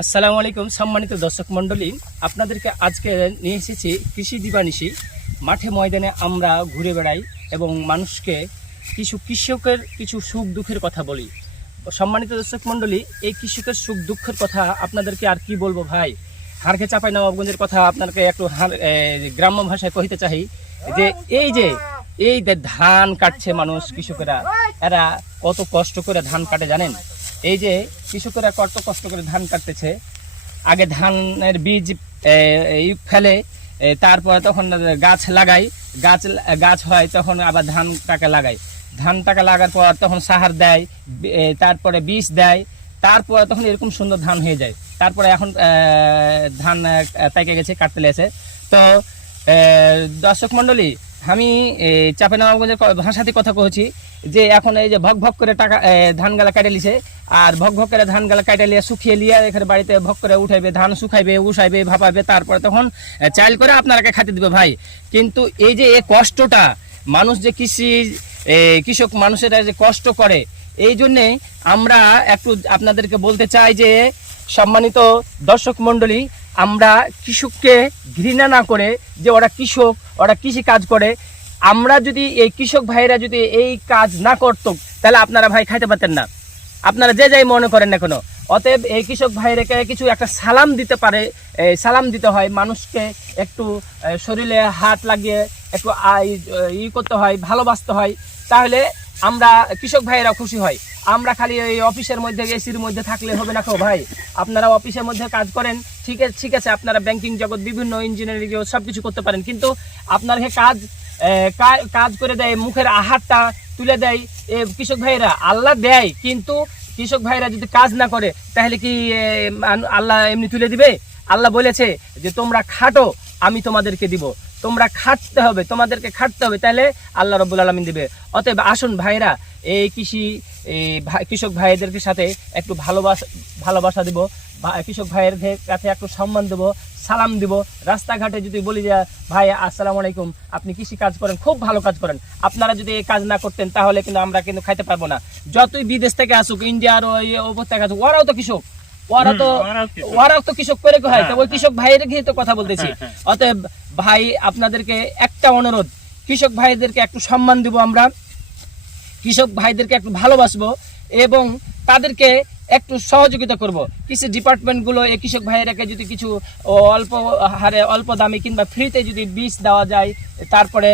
আসসালামু আলাইকুম সম্মানিত দর্শক মণ্ডলী, আপনাদেরকে আজকে নিয়ে এসেছি কৃষি দিবানিশি। মাঠে ময়দানে আমরা ঘুরে বেড়াই এবং মানুষকে কৃষকের কিছু সুখ দুঃখের কথা বলি। সম্মানিত দর্শক মণ্ডলী, এই কৃষকের সুখ দুঃখের কথা আপনাদেরকে আর কি বলবো ভাই। হারখে চাপাই নবাবগঞ্জের কথা আপনাকে একটু গ্রাম্য ভাষায় কহিতে চাই যে এই ধান কাটছে মানুষ, কৃষকেরা এরা কত কষ্ট করে ধান কাটে জানেন। এই যে কৃষকেরা কত কষ্ট করে ধান কাটতেছে, আগে ধানের বীজ ফেলে, তারপরে তখন গাছ লাগাই, গাছ হয়, তখন আবার ধানটাকে লাগায়, ধানটাকে লাগার পর তখন সাহার দেয়, তারপরে বীজ দেয়, তারপরে তখন এরকম সুন্দর ধান হয়ে যায়। তারপরে এখন ধান পাইকে গেছে, কাটতে লেগেছে। তো দর্শক মণ্ডলী, আমি চাঁপাইনবাবগঞ্জের ভাষাতে কথা কইছি যে এখন এই যে ভক ভক করে টাকা ধান গালা কাটে লিছে, আর ভক ভক করে ধান গালা কাটে লিয়ে শুকিয়ে লিয়ে এখানে বাড়িতে ভক করে উঠাইবে, ধান শুকাইবে, উসাইবে, ভাপাবে, তারপরে তখন চাইল করে আপনারাকে খাতে দিবে ভাই। কিন্তু এই যে এই কষ্টটা মানুষ যে কৃষক মানুষেরা যে কষ্ট করে, এই জন্যে আমরা একটু আপনাদেরকে বলতে চাই যে সম্মানিত দর্শক মণ্ডলী, আমরা কৃষককে ঘৃণা না করে, যে ওরা কৃষক, ওরা কৃষি কাজ করে, আমরা যদি এই কৃষক ভাইরা যদি এই কাজ না করত তাহলে আপনারা ভাই খাইতে পারতেন না, আপনারা যে যাই মনে করেন না কোনো। অতএব এই কৃষক ভাইরাকে কিছু একটা সালাম দিতে পারে, সালাম দিতে হয়, মানুষকে একটু শরীরে হাত লাগিয়ে একটু করতে হয়, ভালোবাসতে হয়, তাহলে আমরা কৃষক ভাইয়েরা খুশি হয়। আমরা খালি এই অফিসের মধ্যে এসির মধ্যে থাকলে হবে না ভাই। আপনারা অফিসের মধ্যে কাজ করেন, ঠিক আছে, আপনারা ব্যাংকিং জগৎ, বিভিন্ন ইঞ্জিনিয়ারিং সব কিছু করতে পারেন, কিন্তু আপনার কাজ করে দেয়, মুখের আহারটা তুলে দেয় কৃষক ভাইয়েরা, আল্লাহ দেয়, কিন্তু কৃষক ভাইরা যদি কাজ না করে তাহলে কি আল্লাহ এমনি তুলে দিবে? আল্লাহ বলেছে যে তোমরা খাটো, আমি তোমাদেরকে দিব, তোমরা খাটতে হবে, তোমাদেরকে খাটতে হবে, তাহলে আল্লাহ রাব্বুল আলামিন দিবে। অতএব আসুন ভাইরা, এই কৃষক ভাইদেরকে সাথে একটু ভালোবাসা দিব, কৃষক ভাইয়ের কাছে একটু সম্মান দেব, সালাম দিব। রাস্তাঘাটে যদি বলি যে ভাই আসসালামু আলাইকুম, আপনি কৃষি কাজ করেন, খুব ভালো কাজ করেন, আপনারা যদি এই কাজ না করতেন তাহলে কিন্তু আমরা কিন্তু খাইতে পারবো না। যতই বিদেশ থেকে আসুক, ইন্ডিয়ার ওপর থেকে আসুক, ওরাও তো কৃষক, ওরাও তো কৃষক করে হয়, তো ওই কৃষক ভাইয়ের ঘিরে তো কথা বলতেছি। অতএব ভাই, আপনাদেরকে একটা অনুরোধ, কৃষক ভাইদেরকে একটু সম্মান দিব, আমরা কৃষক ভাইদেরকে একটু ভালোবাসবো এবং তাদেরকে একটু সহযোগিতা করব। কৃষি ডিপার্টমেন্টগুলো এই কৃষক ভাইয়েরাকে যদি কিছু অল্প হারে, অল্প দামে কিংবা ফ্রিতে যদি বীজ দেওয়া যায়, তারপরে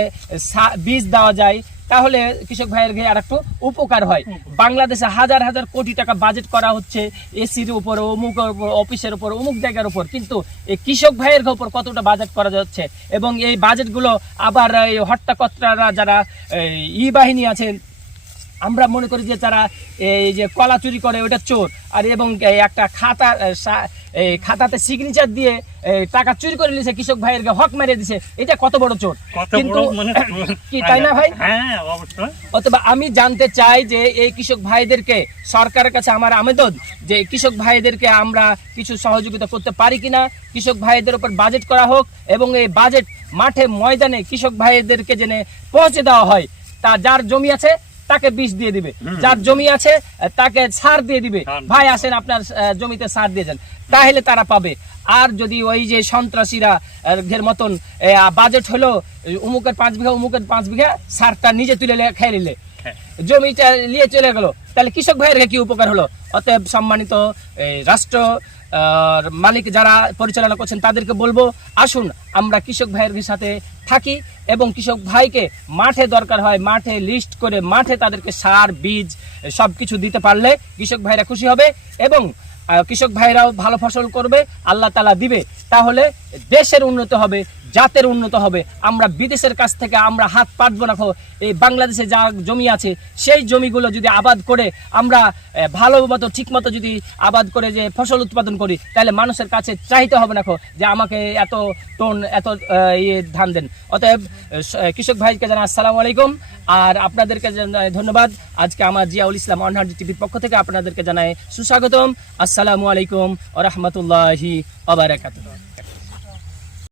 বীজ দেওয়া যায়, তাহলে কৃষক ভাইয়ের ঘরে আর একটু উপকার হয়। বাংলাদেশে হাজার হাজার কোটি টাকা বাজেট করা হচ্ছে এসির উপর, অমুক অফিসের উপর, অমুক জায়গার উপর, কিন্তু এই কৃষক ভাইয়ের উপর কতটা বাজেট করা যাচ্ছে, এবং এই বাজেটগুলো আবার এই হট্টাকত্রারা যারা বাহিনী আছে, আমরা মনে করি যে তারা এই যে কলা চুরি করে ওটা চোর, আর এবং একটা খাতাতে সিগনেচার দিয়ে টাকা চুরি করে নিয়েছে, কৃষক ভাইয়ের হক মেরে দিছে, এটা কত বড় চোর, কিন্তু কি তাই না ভাই? অথবা আমি জানতে চাই যে এই কৃষক ভাইদেরকে সরকারের কাছে আমার আবেদন যে কৃষক ভাইদেরকে আমরা কিছু সহযোগিতা করতে পারি কিনা, কৃষক ভাইদের উপর বাজেট করা হোক, এবং এই বাজেট মাঠে ময়দানে কৃষক ভাইদেরকে যেন পৌঁছে দেওয়া হয়। তা যার জমি আছে তাকে বীজ দিয়ে দিবে, যার জমি আছে তাকে সার দিয়ে দিবে, ভাই আসেন আপনার জমিতে সার দিয়ে যান, তাহলে তারা পাবে। আর যদি ওই যে সন্ত্রাসীরা এর মতন বাজেট হলো উমুকের 5 বিঘা, উমুকের 5 বিঘা, সারটা নিজে তুলে খেয়ে নিলে, জমিটা নিয়ে চলে গেল, তাহলে কৃষক ভাইয়ের কি উপকার হলো? অতএব সম্মানিত রাষ্ট্র মালিক যারা পরিচালনা করছেন তাদেরকে বলবো, আসুন আমরা কৃষক ভাইয়ের সাথে থাকি, এবং কৃষক ভাইকে মাঠে দরকার হয়, মাঠে লিস্ট করে মাঠে তাদেরকে সার, বীজ সব কিছু দিতে পারলে কৃষক ভাইরা খুশি হবে, এবং কৃষক ভাইরাও ভালো ফসল করবে, আল্লাহ তাআলা দিবে, তাহলে দেশের উন্নত হবে, জাতের উন্নত হবে। আমরা বিদেশের কাছ থেকে আমরা হাত পাতবো না। এই বাংলাদেশে যা জমি আছে সেই জমিগুলো যদি আবাদ করে আমরা ভালো মতো ঠিক মতো যদি আবাদ করে যে ফসল উৎপাদন করি, তাহলে মানুষের কাছে চাইতে হবে না যে আমাকে এত টন এত ধান দেন। অতএব কৃষক ভাইকে জানাই আসসালামু আলাইকুম, আর আপনাদেরকে ধন্যবাদ। আজকে আমার জিয়াউল ইসলাম 100 টিভির পক্ষ থেকে আপনাদেরকে জানাই সুস্বাগতম। আসসালামু আলাইকুম ওয়া রাহমাতুল্লাহি ওয়া বারাকাতুহু।